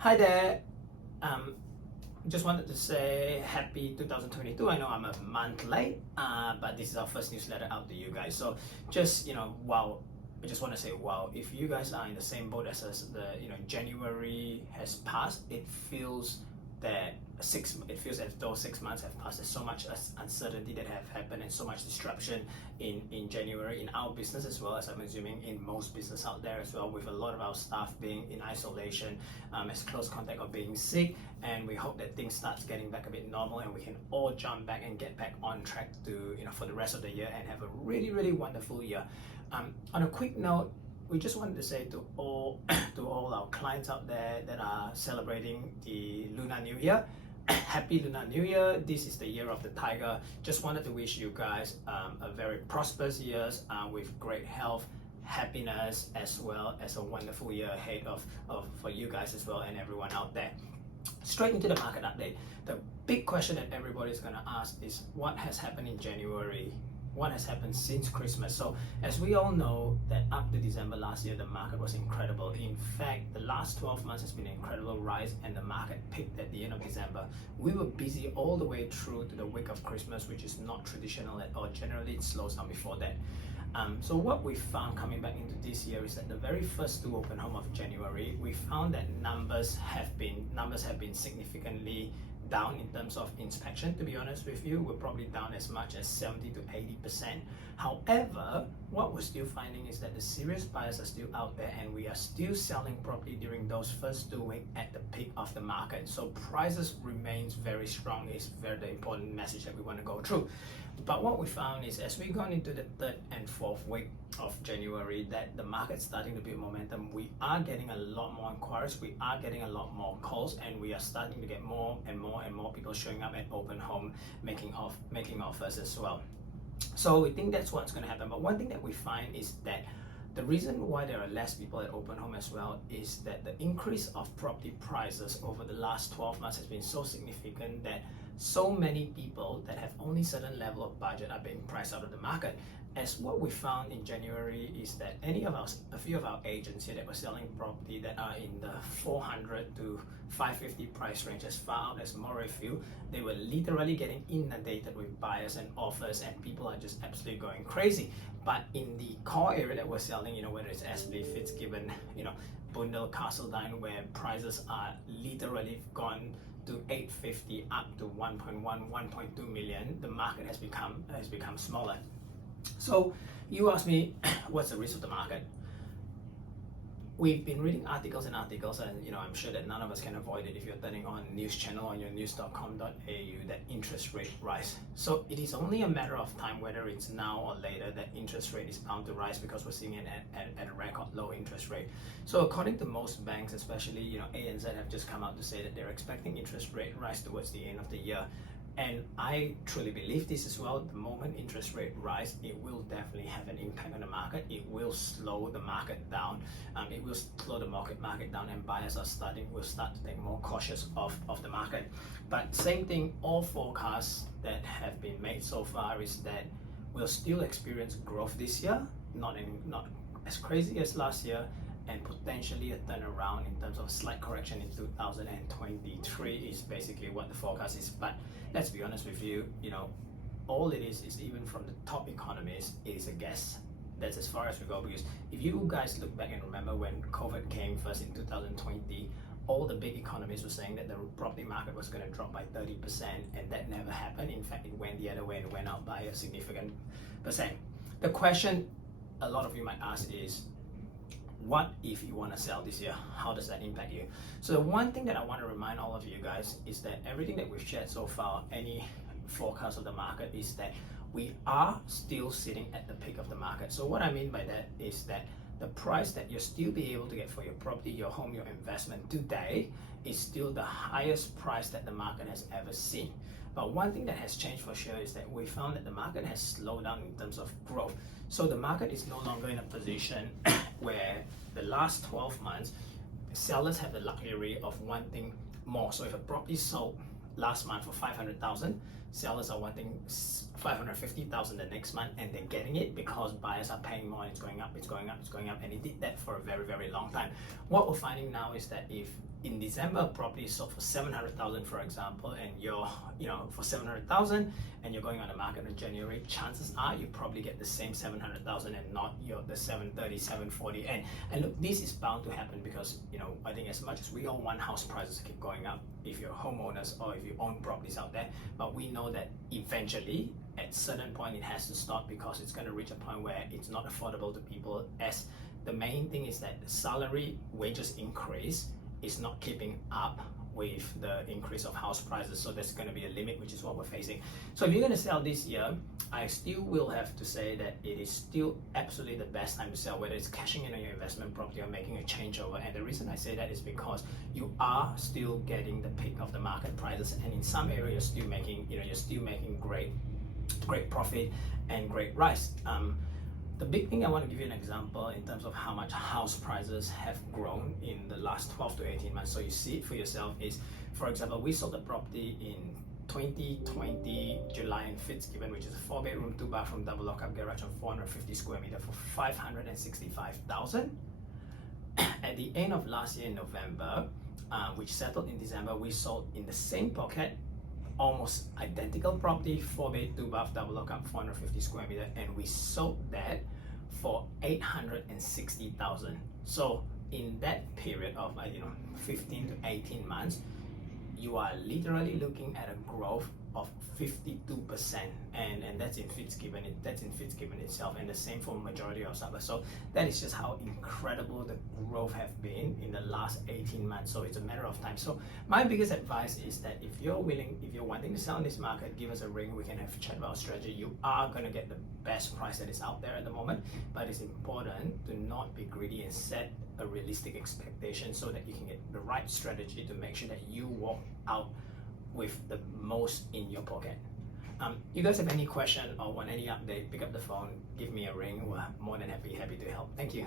Hi there. Um, just wanted to say happy 2022. I know I'm a month late, but this is our first newsletter out to you guys. So just wow, I just want to say wow. If you guys are in the same boat as us, January has passed. It feels as though 6 months have passed. There's so much uncertainty that have happened and so much disruption in January in our business, as well as I'm assuming in most business out there as well, with a lot of our staff being in isolation, as close contact or being sick. And we hope that things starts getting back a bit normal and we can all jump back and get back on track to for the rest of the year and have a really wonderful year. On a quick note, we just wanted to say to all to all our clients out there that are celebrating the Lunar New Year, Happy Lunar New Year. This is the year of the tiger. Just wanted to wish you guys a very prosperous year with great health, happiness, as well as a wonderful year ahead for you guys as well and everyone out there. Straight into the market update. The big question that everybody's going to ask is what has happened in January? What has happened since Christmas? So as we all know that up to December last year, the market was incredible. In fact, the last 12 months has been an incredible rise and the market peaked at the end of December. We were busy all the way through to the week of Christmas, which is not traditional at all. Generally, it slows down before that. So what we found coming back into this year is that the very first two open home of January, we found that numbers have been significantly down in terms of inspection. To be honest with you, we're probably down as much as 70 to 80%. However, what we're still finding is that the serious buyers are still out there and we are still selling property during those first 2 weeks at the peak of the market. So prices remains very strong is very important message that we want to go through. But what we found is as we gone into the third and fourth week of January, that the market's starting to build momentum. We are getting a lot more inquiries, we are getting a lot more calls, and we are starting to get more and more people showing up at open home, making offers as well. So we think that's what's going to happen. But one thing that we find is that the reason why there are less people at open home as well is that the increase of property prices over the last 12 months has been so significant that so many people that have only certain level of budget are being priced out of the market. As what we found in January is that a few of our agents here that were selling property that are in the 400 to 550 price range, as far out as Morayfield, they were literally getting inundated with buyers and offers, and people are just absolutely going crazy. But in the core area that we're selling, whether it's Aspley, Fitzgibbon, Bundall, Castledine, where prices are literally gone to 850 up to 1.1, 1.2 million, the market has become smaller. So you ask me, what's the risk of the market? We've been reading articles and I'm sure that none of us can avoid it if you're turning on news channel on your news.com.au that interest rate rise. So it is only a matter of time, whether it's now or later, that interest rate is bound to rise because we're seeing it at a record low interest rate. So according to most banks, especially ANZ, have just come out to say that they're expecting interest rate rise towards the end of the year. And I truly believe this as well. The moment interest rate rise, it will definitely have an impact on the market. It will slow the market down. It will slow the market down, and buyers will start to take more cautious of the market. But same thing, all forecasts that have been made so far is that we'll still experience growth this year, not as crazy as last year, and potentially a turnaround in terms of a slight correction in 2023 is basically what the forecast is. But let's be honest with you, all it is even from the top economists, it is a guess. That's as far as we go, because if you guys look back and remember when COVID came first in 2020, all the big economists were saying that the property market was going to drop by 30%, and that never happened. In fact, it went the other way and went up by a significant percent. The question a lot of you might ask is, what if you want to sell this year? How does that impact you? So the one thing that I want to remind all of you guys is that everything that we've shared so far, any forecast of the market, is that we are still sitting at the peak of the market. So what I mean by that is that the price that you'll still be able to get for your property, your home, your investment today is still the highest price that the market has ever seen. But one thing that has changed for sure is that we found that the market has slowed down in terms of growth. So the market is no longer in a position where the last 12 months, sellers have the luxury of wanting more. So if a property sold last month for 500,000, sellers are wanting 550,000 the next month, and they're getting it because buyers are paying more, and it's going up, it's going up, it's going up, and it did that for a very, very long time. What we're finding now is that if in December property sold for 700,000, for example, and you're, for 700,000, and you're going on the market in January, chances are you probably get the same 700,000 and not the 730, 740. And look, this is bound to happen because, I think as much as we all want house prices to keep going up, if you're homeowners or if you own properties out there, but we know that eventually at certain point it has to stop because it's going to reach a point where it's not affordable to people, as the main thing is that the salary wages increase is not keeping up with the increase of house prices. So there's going to be a limit, which is what we're facing. So if you're going to sell this year, I still will have to say that it is still absolutely the best time to sell, whether it's cashing in on your investment property or making a changeover. And the reason I say that is because you are still getting the peak of the market prices, and in some areas you're still making great profit and great rise. The big thing, I want to give you an example in terms of how much house prices have grown in the last 12 to 18 months. So you see it for yourself is, for example, we sold the property in 2020, July in Fitzgibbon, which is a 4-bedroom, 2-bathroom, double lockup garage on 450 square meter for 565,000. At the end of last year in November, which settled in December, we sold in the same pocket almost identical property, 4-bed, 2-bath, double lockup, 450 square meter, and we sold that for 860,000. So in that period of 15 to 18 months, you are literally looking at a growth of 52%, and that's in Fitzgibbon. That's in Fitzgibbon itself, and the same for majority of suburbs. So that is just how incredible the growth have been in the last 18 months. So it's a matter of time. So my biggest advice is that if you're wanting to sell in this market, give us a ring. We can have a chat about strategy. You are going to get the best price that is out there at the moment, but it's important to not be greedy and set a realistic expectation so that you can get the right strategy to make sure that you walk out with the most in your pocket. You guys have any question or want any update, pick up the phone, give me a ring. We're more than happy to help. Thank you.